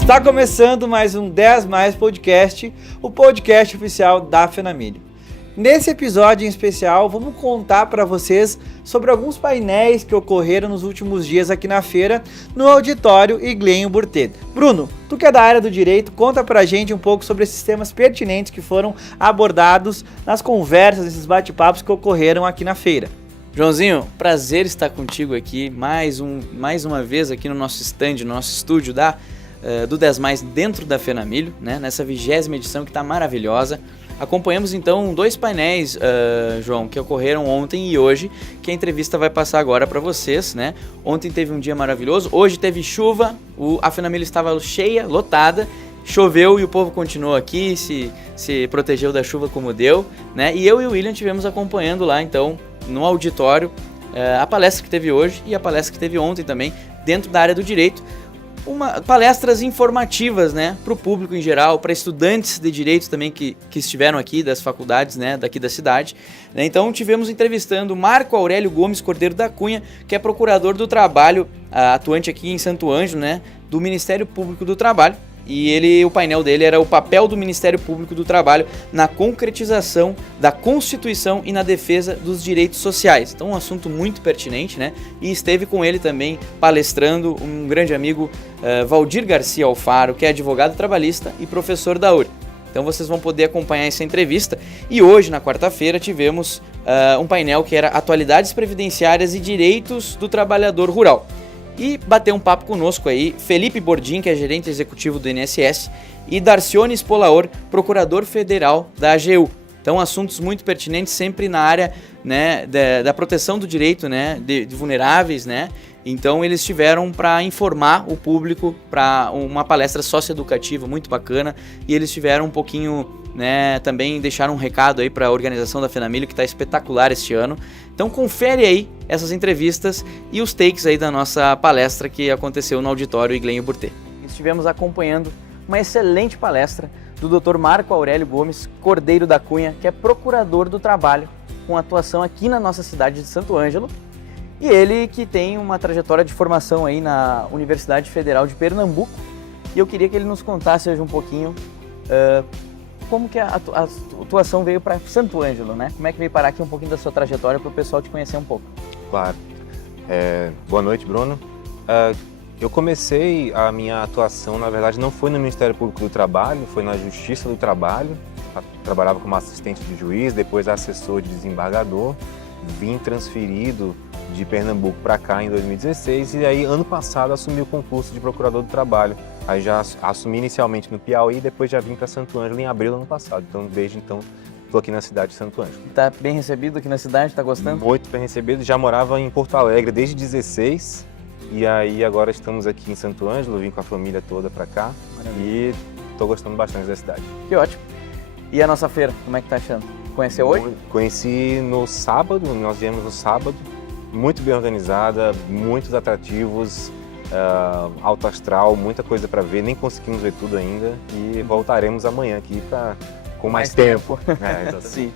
Está começando mais um 10 Mais Podcast, o podcast oficial da Fenamilho. Nesse episódio em especial, vamos contar para vocês sobre alguns painéis que ocorreram nos últimos dias aqui na feira, no auditório Iglenho Burtet. Bruno, tu que é da área do direito, conta pra gente um pouco sobre esses temas pertinentes que foram abordados nas conversas, nesses bate-papos que ocorreram aqui na feira. Joãozinho, prazer estar contigo aqui mais uma vez aqui no nosso stand, no nosso estúdio do 10 Mais dentro da Fenamilho, né? Nessa 20ª edição que está maravilhosa. Acompanhamos então dois painéis, João, que ocorreram ontem e hoje, que a entrevista vai passar agora para vocês, né? Ontem teve um dia maravilhoso, hoje teve chuva, a Fenamilho estava cheia, lotada, choveu e o povo continuou aqui, se protegeu da chuva como deu, né? E eu e o William tivemos acompanhando lá então, no auditório, a palestra que teve hoje e a palestra que teve ontem também, dentro da área do direito. Palestras informativas, né, para o público em geral, para estudantes de direito também que estiveram aqui das faculdades, né, daqui da cidade. Então tivemos entrevistando Marco Aurélio Gomes Cordeiro da Cunha, que é procurador do trabalho, atuante aqui em Santo Ângelo, né, do Ministério Público do Trabalho. E o painel dele era o papel do Ministério Público do Trabalho na concretização da Constituição e na defesa dos direitos sociais. Então um assunto muito pertinente, né? E esteve com ele também palestrando um grande amigo, Valdir Garcia Alfaro, que é advogado trabalhista e professor da URI. Então vocês vão poder acompanhar essa entrevista. E hoje, na quarta-feira, tivemos um painel que era Atualidades Previdenciárias e Direitos do Trabalhador Rural. E bater um papo conosco aí, Felipe Bordim, que é gerente executivo do INSS, e Darcione Spolaor, procurador federal da AGU. Então, assuntos muito pertinentes, sempre na área, né, da proteção do direito, né, de vulneráveis, né? Então, eles tiveram para informar o público para uma palestra socioeducativa muito bacana, e eles tiveram um pouquinho, né, também deixaram um recado aí para a organização da Fenamilho, que está espetacular este ano. Então confere aí essas entrevistas e os takes aí da nossa palestra que aconteceu no auditório Iglenho Burtet. Estivemos acompanhando uma excelente palestra do Dr. Marco Aurélio Gomes Cordeiro da Cunha, que é procurador do trabalho, com atuação aqui na nossa cidade de Santo Ângelo. E ele que tem uma trajetória de formação aí na Universidade Federal de Pernambuco. E eu queria que ele nos contasse hoje um pouquinho como que a atuação veio para Santo Ângelo, né? Como é que veio parar aqui um pouquinho da sua trajetória para o pessoal te conhecer um pouco? Claro. Boa noite, Bruno. Eu comecei a minha atuação, na verdade, não foi no Ministério Público do Trabalho, foi na Justiça do Trabalho. Trabalhava como assistente de juiz, depois assessor de desembargador. Vim transferido de Pernambuco para cá em 2016 e aí ano passado assumi o concurso de procurador do trabalho. Aí já assumi inicialmente no Piauí e depois já vim para Santo Ângelo em abril do ano passado. Então desde então estou aqui na cidade de Santo Ângelo. Tá bem recebido aqui na cidade? Tá gostando? Muito bem recebido. Já morava em Porto Alegre desde 16 e aí agora estamos aqui em Santo Ângelo. Vim com a família toda para cá. Maravilha. E estou gostando bastante da cidade. Que ótimo. E a nossa feira, como é que tá achando? Conheceu hoje? Conheci no sábado, nós viemos no sábado. Muito bem organizada, muitos atrativos, alto astral, muita coisa para ver, nem conseguimos ver tudo ainda e voltaremos amanhã aqui com mais tempo. Sim.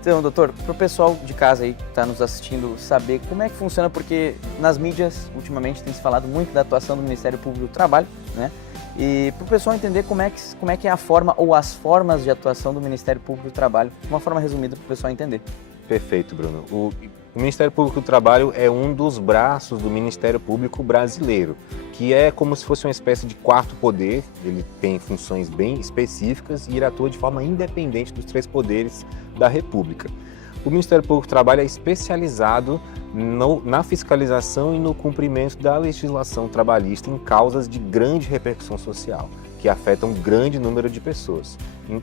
Então, doutor, para o pessoal de casa aí que está nos assistindo saber como é que funciona, porque nas mídias ultimamente tem se falado muito da atuação do Ministério Público do Trabalho, né? E para o pessoal entender como é que é a forma ou as formas de atuação do Ministério Público do Trabalho, de uma forma resumida para o pessoal entender. Perfeito, Bruno. O Ministério Público do Trabalho é um dos braços do Ministério Público brasileiro, que é como se fosse uma espécie de quarto poder. Ele tem funções bem específicas e ele atua de forma independente dos três poderes da República. O Ministério Público do Trabalho é especializado na fiscalização e no cumprimento da legislação trabalhista em causas de grande repercussão social, que afetam um grande número de pessoas,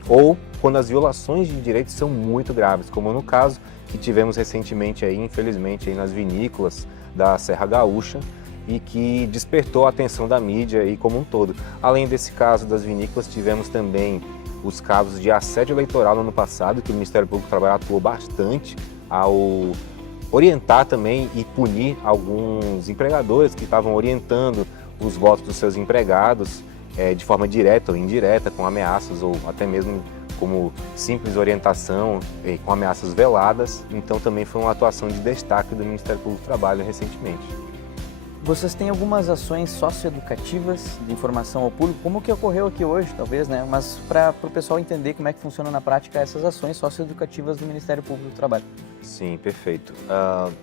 ou quando as violações de direitos são muito graves, como no caso que tivemos recentemente aí, infelizmente, aí nas vinícolas da Serra Gaúcha e que despertou a atenção da mídia aí como um todo. Além desse caso das vinícolas, tivemos também os casos de assédio eleitoral no ano passado, que o Ministério Público do Trabalho atuou bastante ao orientar também e punir alguns empregadores que estavam orientando os votos dos seus empregados de forma direta ou indireta, com ameaças ou até mesmo como simples orientação com ameaças veladas. Então também foi uma atuação de destaque do Ministério Público do Trabalho recentemente. Vocês têm algumas ações socioeducativas de informação ao público, como que ocorreu aqui hoje, talvez, né? Mas para o pessoal entender como é que funciona na prática essas ações socioeducativas do Ministério Público do Trabalho. Sim, perfeito.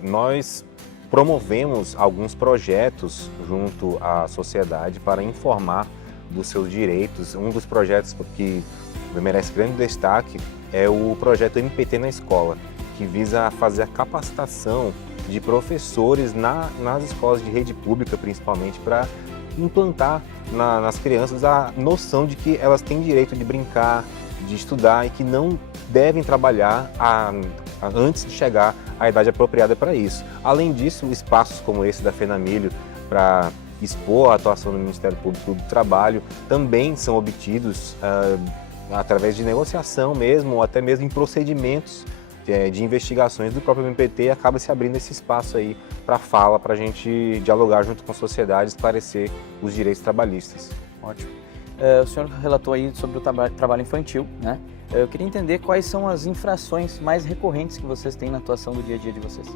Nós promovemos alguns projetos junto à sociedade para informar dos seus direitos. Um dos projetos que merece grande destaque é o projeto MPT na Escola, que visa fazer a capacitação de professores nas escolas de rede pública, principalmente, para implantar nas crianças a noção de que elas têm direito de brincar, de estudar e que não devem trabalhar antes de chegar à idade apropriada para isso. Além disso, espaços como esse da FENAMILHO para expor a atuação do Ministério Público do Trabalho também são obtidos através de negociação mesmo, ou até mesmo em procedimentos de investigações do próprio MPT, acaba se abrindo esse espaço aí para fala, para a gente dialogar junto com a sociedade, esclarecer os direitos trabalhistas. Ótimo. O senhor relatou aí sobre o trabalho infantil, né? Eu queria entender quais são as infrações mais recorrentes que vocês têm na atuação do dia a dia de vocês.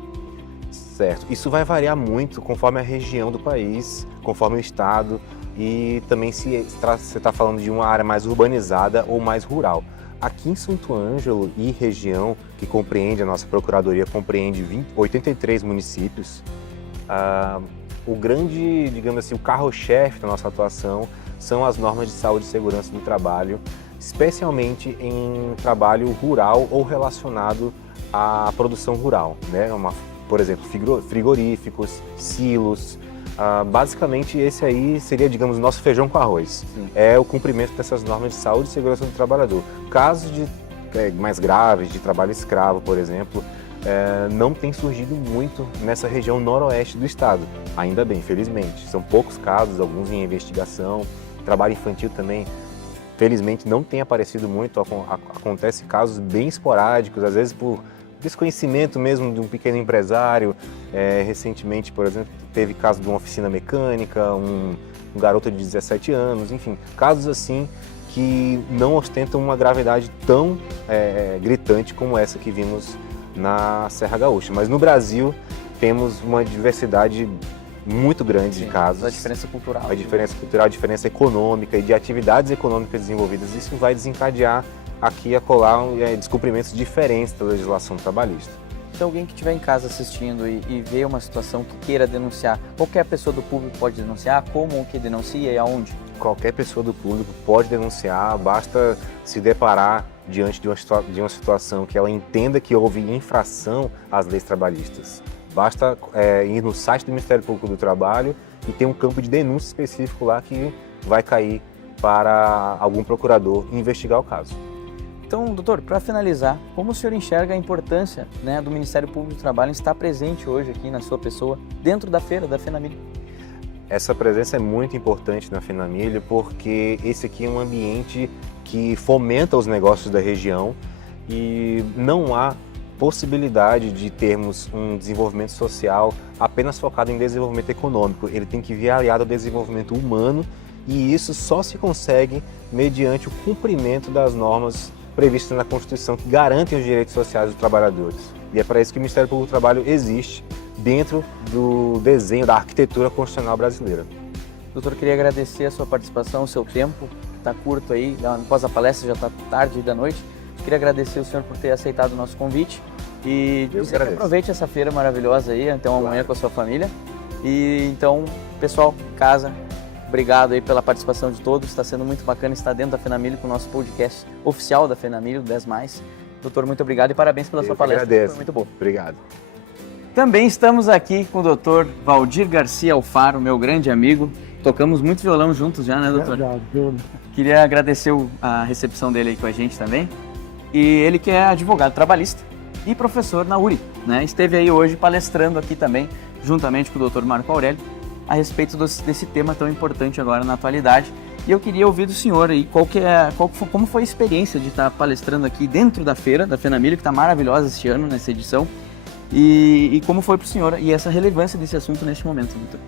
Certo. Isso vai variar muito conforme a região do país, conforme o estado e também se você está falando de uma área mais urbanizada ou mais rural. Aqui em Santo Ângelo e região, que compreende, a nossa procuradoria compreende 83 municípios, o grande, digamos assim, o carro-chefe da nossa atuação são as normas de saúde e segurança do trabalho, especialmente em trabalho rural ou relacionado à produção rural, né? Por exemplo, frigoríficos, silos. Basicamente, esse aí seria, digamos, o nosso feijão com arroz. Sim. É o cumprimento dessas normas de saúde e segurança do trabalhador. Casos mais graves, de trabalho escravo, por exemplo, não tem surgido muito nessa região noroeste do estado. Ainda bem, felizmente. São poucos casos, alguns em investigação. Trabalho infantil também, felizmente, não tem aparecido muito. Acontece casos bem esporádicos, às vezes por desconhecimento mesmo de um pequeno empresário. Recentemente, por exemplo, teve caso de uma oficina mecânica, um garoto de 17 anos, enfim, casos assim que não ostentam uma gravidade tão gritante como essa que vimos na Serra Gaúcha. Mas no Brasil temos uma diversidade muito grande. Sim, de casos. A diferença cultural. A diferença cultural, a diferença econômica e de atividades econômicas desenvolvidas. Isso vai desencadear aqui e acolá descumprimentos diferentes da legislação trabalhista. Então, alguém que estiver em casa assistindo e vê uma situação que queira denunciar, qualquer pessoa do público pode denunciar? Como que denuncia e aonde? Qualquer pessoa do público pode denunciar, basta se deparar diante de uma situação que ela entenda que houve infração às leis trabalhistas. Basta ir no site do Ministério Público do Trabalho e tem um campo de denúncia específico lá que vai cair para algum procurador investigar o caso. Então, doutor, para finalizar, como o senhor enxerga a importância, né, do Ministério Público do Trabalho em estar presente hoje aqui na sua pessoa, dentro da feira da FENAMILHO? Essa presença é muito importante na FENAMILHO porque esse aqui é um ambiente que fomenta os negócios da região e não há possibilidade de termos um desenvolvimento social apenas focado em desenvolvimento econômico. Ele tem que vir aliado ao desenvolvimento humano e isso só se consegue mediante o cumprimento das normas previstas na Constituição que garantem os direitos sociais dos trabalhadores. E é para isso que o Ministério Público do Trabalho existe dentro do desenho da arquitetura constitucional brasileira. Doutor, queria agradecer a sua participação, o seu tempo, está curto aí, após a palestra já está tarde da noite. Queria agradecer o senhor por ter aceitado o nosso convite e dizer que aproveite essa feira maravilhosa aí, até uma manhã com a sua família. E então, pessoal, casa, obrigado aí pela participação de todos, está sendo muito bacana estar dentro da FENAMILHO com o nosso podcast oficial da FENAMILHO, 10+. Doutor, muito obrigado e parabéns pela sua palestra. Agradeço. Foi muito bom. Obrigado. Também estamos aqui com o doutor Valdir Garcia Alfaro, meu grande amigo. Tocamos muito violão juntos já, né, doutor? Verdade. Queria agradecer a recepção dele aí com a gente também. E ele que é advogado trabalhista e professor na URI, né? Esteve aí hoje palestrando aqui também, juntamente com o doutor Marco Aurélio, a respeito desse tema tão importante agora na atualidade. E eu queria ouvir do senhor aí como foi a experiência de estar palestrando aqui dentro da feira da FENAMILHO, que está maravilhosa este ano, nessa edição, e como foi para o senhor e essa relevância desse assunto neste momento, doutor.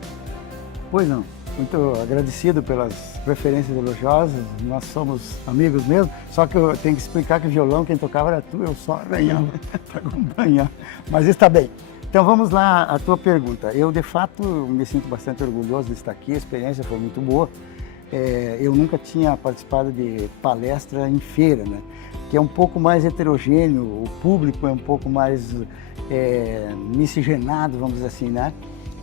Pois não, muito agradecido pelas referências elogiosas, nós somos amigos mesmo, só que eu tenho que explicar que o violão quem tocava era tu, eu só arranhava para acompanhar, mas está bem. Então vamos lá, a tua pergunta. Eu, de fato, me sinto bastante orgulhoso de estar aqui, a experiência foi muito boa. Eu nunca tinha participado de palestra em feira, né? Que é um pouco mais heterogêneo, o público é um pouco mais miscigenado, vamos dizer assim, né?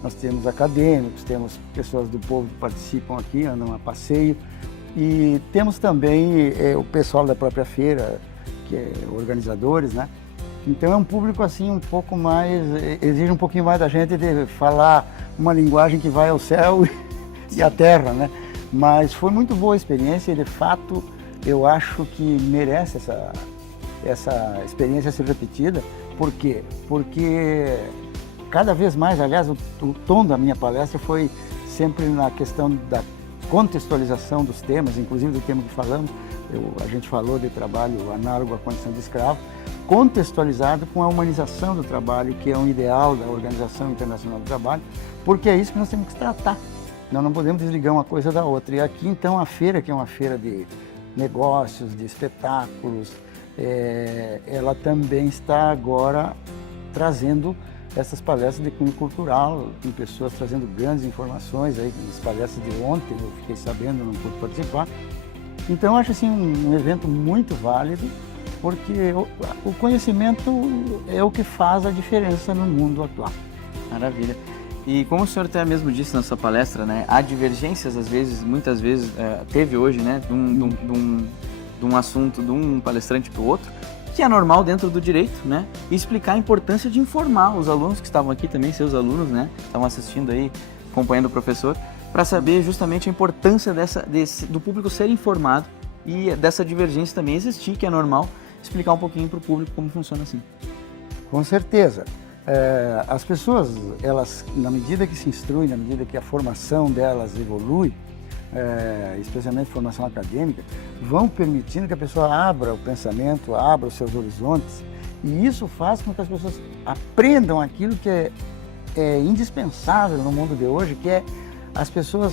Nós temos acadêmicos, temos pessoas do povo que participam aqui, andam a passeio, e temos também o pessoal da própria feira, que é organizadores, né? Então é um público assim um pouco mais, exige um pouquinho mais da gente de falar uma linguagem que vai ao céu e à terra, né? Mas foi muito boa a experiência e, de fato, eu acho que merece essa experiência ser repetida. Por quê? Porque cada vez mais, aliás, o tom da minha palestra foi sempre na questão da contextualização dos temas, inclusive do tema que falamos. A gente falou de trabalho análogo à condição de escravo, contextualizado com a humanização do trabalho, que é um ideal da Organização Internacional do Trabalho, porque é isso que nós temos que tratar. Nós não podemos desligar uma coisa da outra. E aqui, então, a feira, que é uma feira de negócios, de espetáculos, ela também está agora trazendo essas palestras de cunho cultural, com pessoas trazendo grandes informações, aí, as palestras de ontem, eu fiquei sabendo, não pude participar. Então, eu acho assim, um evento muito válido, porque o conhecimento é o que faz a diferença no mundo atual. Maravilha. E como o senhor até mesmo disse na sua palestra, né, há divergências, às vezes, muitas vezes, teve hoje, né, de um assunto, de um palestrante para o outro, que é normal dentro do direito, né, e explicar a importância de informar os alunos que estavam aqui também, seus alunos, né, estavam assistindo aí, acompanhando o professor, para saber justamente a importância do público ser informado e dessa divergência também existir, que é normal, explicar um pouquinho para o público como funciona assim. Com certeza. As pessoas, elas, na medida que se instruem, na medida que a formação delas evolui, especialmente formação acadêmica, vão permitindo que a pessoa abra o pensamento, abra os seus horizontes, e isso faz com que as pessoas aprendam aquilo que é indispensável no mundo de hoje, que é as pessoas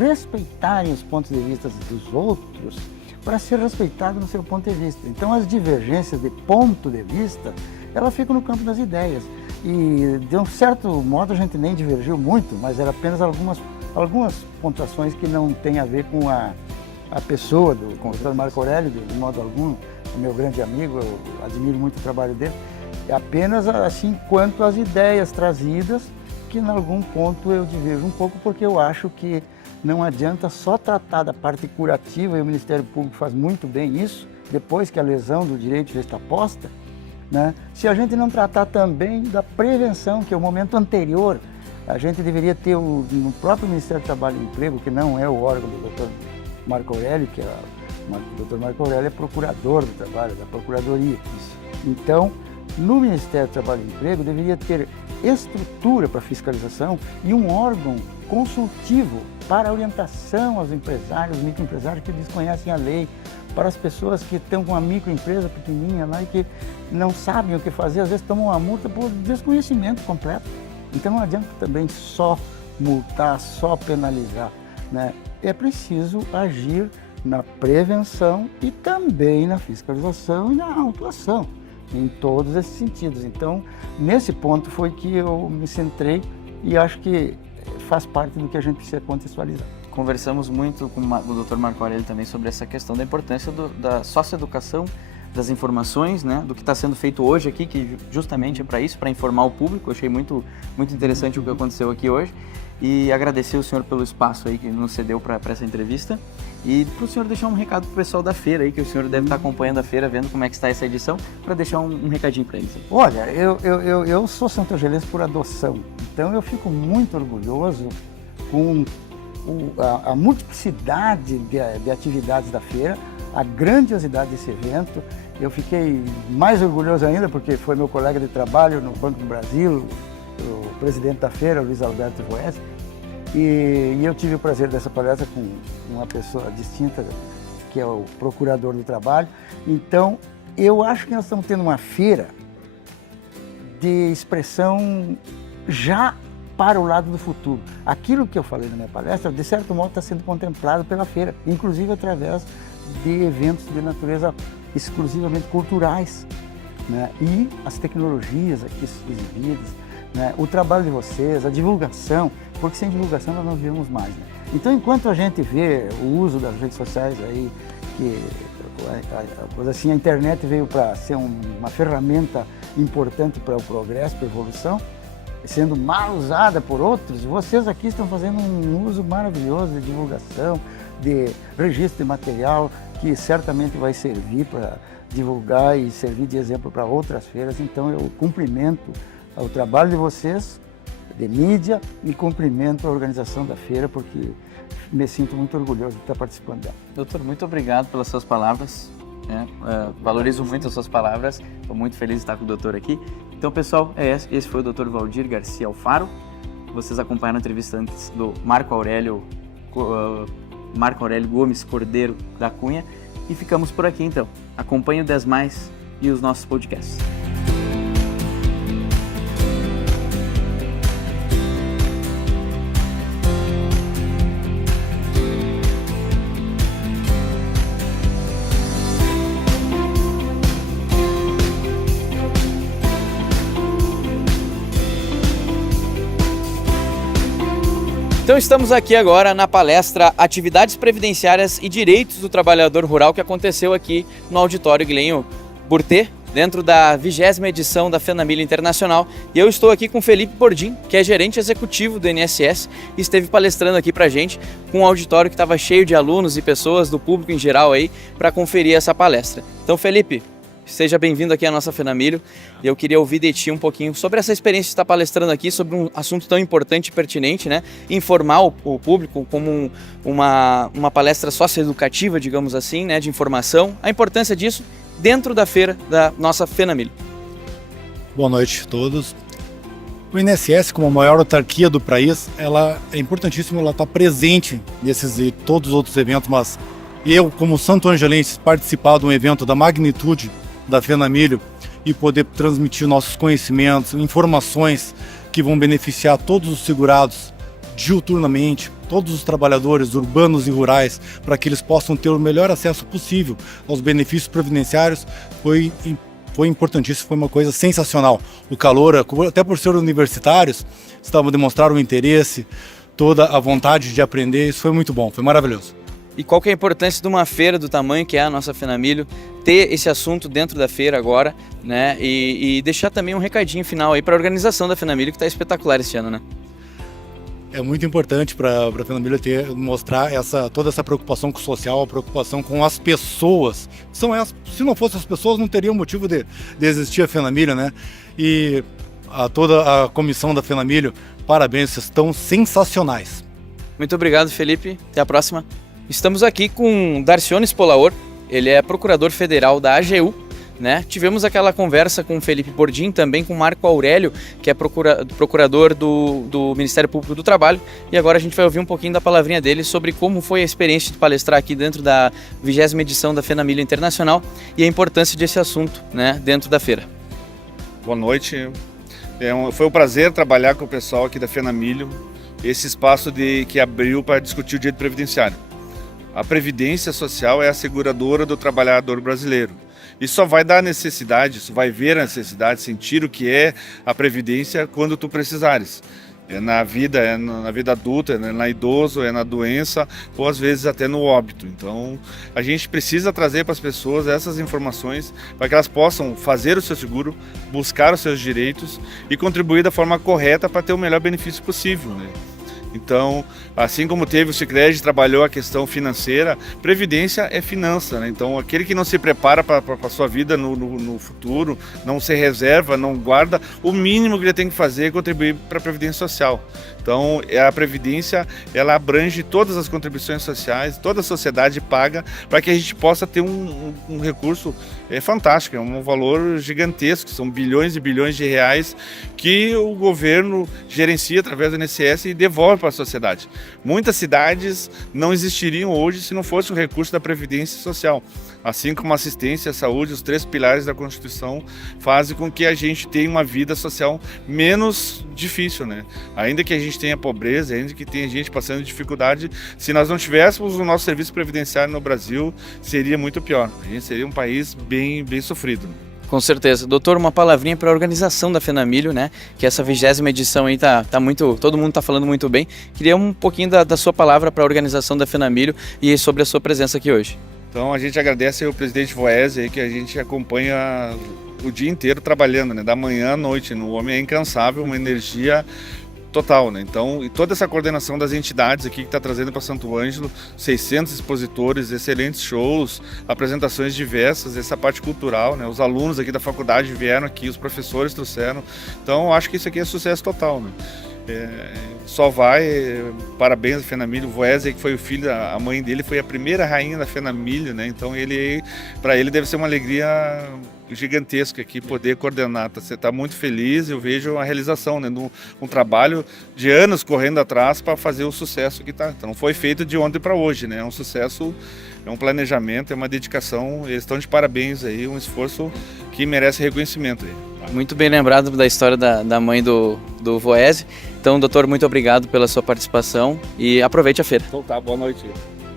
respeitarem os pontos de vista dos outros para ser respeitado no seu ponto de vista. Então, as divergências de ponto de vista, elas ficam no campo das ideias. E, de um certo modo, a gente nem divergiu muito, mas eram apenas algumas pontuações que não têm a ver com a pessoa do Dr. Marco Aurélio, de modo algum, o meu grande amigo, eu admiro muito o trabalho dele. É apenas assim quanto as ideias trazidas, que em algum ponto eu diverjo um pouco, porque eu acho que não adianta só tratar da parte curativa, e o Ministério Público faz muito bem isso, depois que a lesão do direito já está posta, né? Se a gente não tratar também da prevenção, que é o momento anterior, a gente deveria ter no próprio Ministério do Trabalho e Emprego, que não é o órgão do Dr. Marco Aurélio, o Dr. Marco Aurélio é procurador do trabalho, da Procuradoria. Então, no Ministério do Trabalho e Emprego deveria ter estrutura para fiscalização e um órgão consultivo para orientação aos empresários, microempresários que desconhecem a lei, para as pessoas que estão com uma microempresa pequenininha lá e que não sabem o que fazer, às vezes tomam uma multa por desconhecimento completo. Então não adianta também só multar, só penalizar, né? É preciso agir na prevenção e também na fiscalização e na autuação, em todos esses sentidos. Então, nesse ponto foi que eu me centrei e acho que faz parte do que a gente precisa contextualizar. Conversamos muito com o Dr. Marco Aurélio também sobre essa questão da importância da socioeducação, das informações, né, do que está sendo feito hoje aqui, que justamente é para isso, para informar o público. Eu achei muito interessante o que aconteceu aqui hoje e agradecer o senhor pelo espaço aí que nos cedeu para essa entrevista e para o senhor deixar um recado para o pessoal da feira aí, que o senhor deve estar acompanhando a feira, vendo como é que está essa edição, para deixar um recadinho para eles. Olha, eu sou santo-angelense por adoção, então eu fico muito orgulhoso com a multiplicidade de atividades da feira, a grandiosidade desse evento. Eu fiquei mais orgulhoso ainda porque foi meu colega de trabalho no Banco do Brasil, o presidente da feira, Luiz Alberto Voes, e eu tive o prazer dessa palestra com uma pessoa distinta, que é o procurador do trabalho. Então, eu acho que nós estamos tendo uma feira de expressão já para o lado do futuro. Aquilo que eu falei na minha palestra, de certo modo, está sendo contemplado pela feira, inclusive através de eventos de natureza exclusivamente culturais, né? E as tecnologias aqui exibidas, né? O trabalho de vocês, a divulgação, porque sem divulgação nós não vivemos mais, né? Então, enquanto a gente vê o uso das redes sociais aí, que a internet veio para ser uma ferramenta importante para o progresso, para a evolução, sendo mal usada por outros, vocês aqui estão fazendo um uso maravilhoso de divulgação, de registro de material, que certamente vai servir para divulgar e servir de exemplo para outras feiras. Então eu cumprimento o trabalho de vocês, de mídia, e cumprimento a organização da feira, porque me sinto muito orgulhoso de estar participando dela. Doutor, muito obrigado pelas suas palavras. Valorizo muito as suas palavras. Estou muito feliz de estar com o doutor aqui. Então, pessoal, esse foi o Dr. Valdir Garcia Alfaro. Vocês acompanharam a entrevista antes do Marco Aurélio Gomes Cordeiro da Cunha. E ficamos por aqui, então. Acompanhe o 10mais e os nossos podcasts. Então estamos aqui agora na palestra Atividades Previdenciárias e Direitos do Trabalhador Rural, que aconteceu aqui no Auditório Guilherme Burtê, dentro da 20ª edição da FENAMILHO Internacional. E eu estou aqui com Felipe Bordim, que é gerente executivo do INSS, e esteve palestrando aqui pra gente com um auditório que estava cheio de alunos e pessoas do público em geral aí para conferir essa palestra. Então, Felipe, seja bem-vindo aqui à nossa FENAMILHO, e eu queria ouvir de ti um pouquinho sobre essa experiência de estar palestrando aqui sobre um assunto tão importante e pertinente, né? Informar o público como uma palestra socioeducativa, digamos assim, né? De informação, a importância disso dentro da feira da nossa FENAMILHO. Boa noite a todos. O INSS, como a maior autarquia do país, ela é importantíssimo, ela está presente nesses e todos os outros eventos, mas eu, como santo angelense, participar de um evento da magnitude da FENAMILHO e poder transmitir nossos conhecimentos, informações que vão beneficiar todos os segurados diuturnamente, todos os trabalhadores urbanos e rurais, para que eles possam ter o melhor acesso possível aos benefícios previdenciários, foi importantíssimo, foi uma coisa sensacional. O calor, até por ser universitários, estavam demonstrando o interesse, toda a vontade de aprender, isso foi muito bom, foi maravilhoso. E qual que é a importância de uma feira do tamanho que é a nossa FENAMILHO, ter esse assunto dentro da feira agora, né? E deixar também um recadinho final aí para a organização da FENAMILHO, que está espetacular esse ano, né? É muito importante para a FENAMILHO mostrar toda essa preocupação com o social, a preocupação com as pessoas. Se não fossem as pessoas, não teria motivo de existir a FENAMILHO, né? E toda a comissão da FENAMILHO, parabéns, vocês estão sensacionais. Muito obrigado, Felipe. Até a próxima. Estamos aqui com Darcione Spolaor, ele é procurador federal da AGU, né? Tivemos aquela conversa com o Felipe Bordim, também com o Marco Aurélio, que é procurador do Ministério Público do Trabalho, e agora a gente vai ouvir um pouquinho da palavrinha dele sobre como foi a experiência de palestrar aqui dentro da 20ª edição da FENAMILHO Internacional e a importância desse assunto, né, dentro da feira. Boa noite, foi um prazer trabalhar com o pessoal aqui da FENAMILHO, esse espaço que abriu para discutir o direito previdenciário. A Previdência Social é a seguradora do trabalhador brasileiro. Isso só vai dar necessidade, isso vai ver a necessidade, sentir o que é a Previdência quando tu precisares. É na vida adulta, é na idoso, é na doença, ou às vezes até no óbito. Então, a gente precisa trazer para as pessoas essas informações para que elas possam fazer o seu seguro, buscar os seus direitos e contribuir da forma correta para ter o melhor benefício possível, né? Então, assim como teve o Sicredi, trabalhou a questão financeira, previdência é finança, né? Então, aquele que não se prepara para a sua vida no futuro, não se reserva, não guarda, o mínimo que ele tem que fazer é contribuir para a previdência social. Então, a previdência, ela abrange todas as contribuições sociais, toda a sociedade paga para que a gente possa ter um recurso fantástico, é um valor gigantesco, são bilhões e bilhões de reais que o governo gerencia através do INSS e devolve para a sociedade. Muitas cidades não existiriam hoje se não fosse o recurso da Previdência Social. Assim como a assistência e a saúde, os 3 pilares da Constituição fazem com que a gente tenha uma vida social menos difícil, né? Ainda que a gente tenha pobreza, ainda que tenha gente passando dificuldade, se nós não tivéssemos o nosso serviço previdenciário no Brasil, seria muito pior. A gente seria um país bem sofrido. Com certeza. Doutor, uma palavrinha para a organização da FENAMILHO, né? Que essa 20ª edição aí tá muito, todo mundo tá falando muito bem. Queria um pouquinho da sua palavra para a organização da FENAMILHO e sobre a sua presença aqui hoje. Então a gente agradece ao presidente Voese aí, que a gente acompanha o dia inteiro trabalhando, né? Da manhã à noite. O homem é incansável, uma energia total, né? Então, e toda essa coordenação das entidades aqui que está trazendo para Santo Ângelo, 600 expositores, excelentes shows, apresentações diversas, essa parte cultural, né? Os alunos aqui da faculdade vieram aqui, os professores trouxeram. Então, eu acho que isso aqui é sucesso total, né? Só vai, parabéns a FENAMILHO, o Voese, que foi o filho, a mãe dele foi a primeira rainha da FENAMILHO, né? Então, para ele deve ser uma alegria gigantesca aqui poder coordenar. Você está muito feliz, eu vejo a realização, né, um trabalho de anos correndo atrás para fazer o sucesso que está. Então não foi feito de ontem para hoje, né? É um sucesso, é um planejamento, é uma dedicação. Eles estão de parabéns aí, um esforço que merece reconhecimento aí. Muito bem lembrado da história da mãe do Voese. Então, doutor, muito obrigado pela sua participação e aproveite a feira. Então tá, boa noite.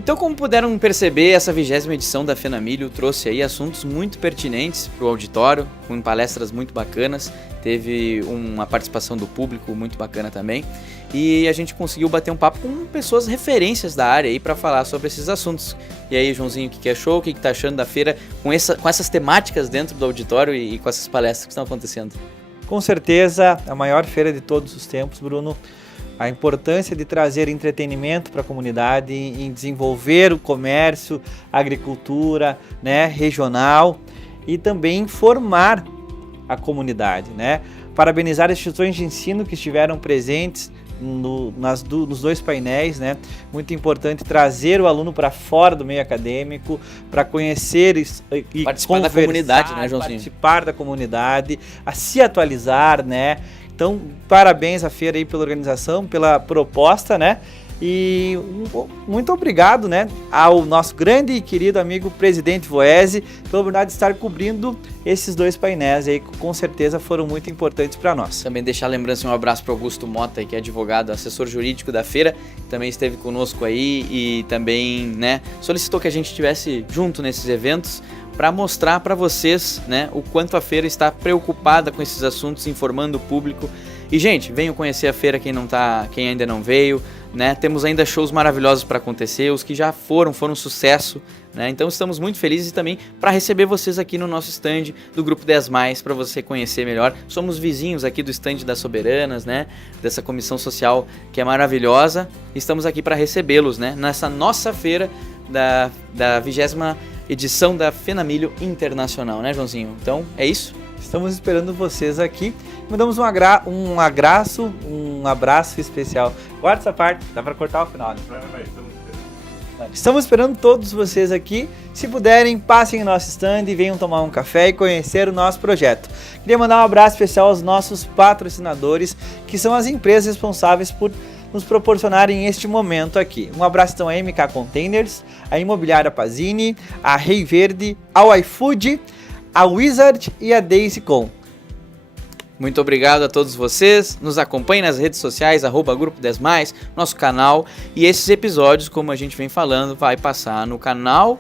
Então, como puderam perceber, essa 20ª edição da FENAMILHO trouxe aí assuntos muito pertinentes para o auditório, com palestras muito bacanas, teve uma participação do público muito bacana também, e a gente conseguiu bater um papo com pessoas referências da área aí para falar sobre esses assuntos. E aí, Joãozinho, o que achou? O que tá achando da feira com essas temáticas dentro do auditório e com essas palestras que estão acontecendo? Com certeza, a maior feira de todos os tempos, Bruno. A importância de trazer entretenimento para a comunidade, em desenvolver o comércio, a agricultura, né, regional e também formar a comunidade, né? Parabenizar as instituições de ensino que estiveram presentes nos dois painéis, né? Muito importante trazer o aluno para fora do meio acadêmico, para conhecer e participar da comunidade, né, Joãozinho? Participar da comunidade, a se atualizar, né? Então, parabéns à feira aí pela organização, pela proposta, né? E muito obrigado, né, ao nosso grande e querido amigo presidente Voese pela oportunidade de estar cobrindo esses dois painéis aí, que com certeza foram muito importantes para nós. Também deixar a lembrança e um abraço para Augusto Mota, que é advogado, assessor jurídico da feira, também esteve conosco aí e também, né, solicitou que a gente estivesse junto nesses eventos para mostrar para vocês, né, o quanto a feira está preocupada com esses assuntos, informando o público. E, gente, venham conhecer a feira quem ainda não veio, né? Temos ainda shows maravilhosos para acontecer, os que já foram sucesso, né? Então estamos muito felizes também para receber vocês aqui no nosso stand do Grupo 10+, para você conhecer melhor. Somos vizinhos aqui do stand das Soberanas, né? Dessa comissão social que é maravilhosa. Estamos aqui para recebê-los, né? Nessa nossa feira da 20ª edição da FENAMILHO Internacional, né, Joãozinho? Então, é isso. Estamos esperando vocês aqui. Mandamos um abraço especial. Guarda essa parte, dá para cortar o final, né? Estamos esperando todos vocês aqui. Se puderem, passem em nosso stand e venham tomar um café e conhecer o nosso projeto. Queria mandar um abraço especial aos nossos patrocinadores, que são as empresas responsáveis por nos proporcionarem este momento aqui. Um abraço então a MK Containers, a Imobiliária Pazini, a Rei Verde, ao iFood, a Wizard e a Daisy.com. Muito obrigado a todos vocês, nos acompanhem nas redes sociais, @Grupo 10+, nosso canal, e esses episódios, como a gente vem falando, vai passar no canal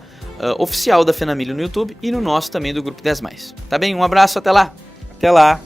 oficial da FENAMILHO no YouTube e no nosso também do Grupo 10+. Tá bem? Um abraço, até lá! Até lá!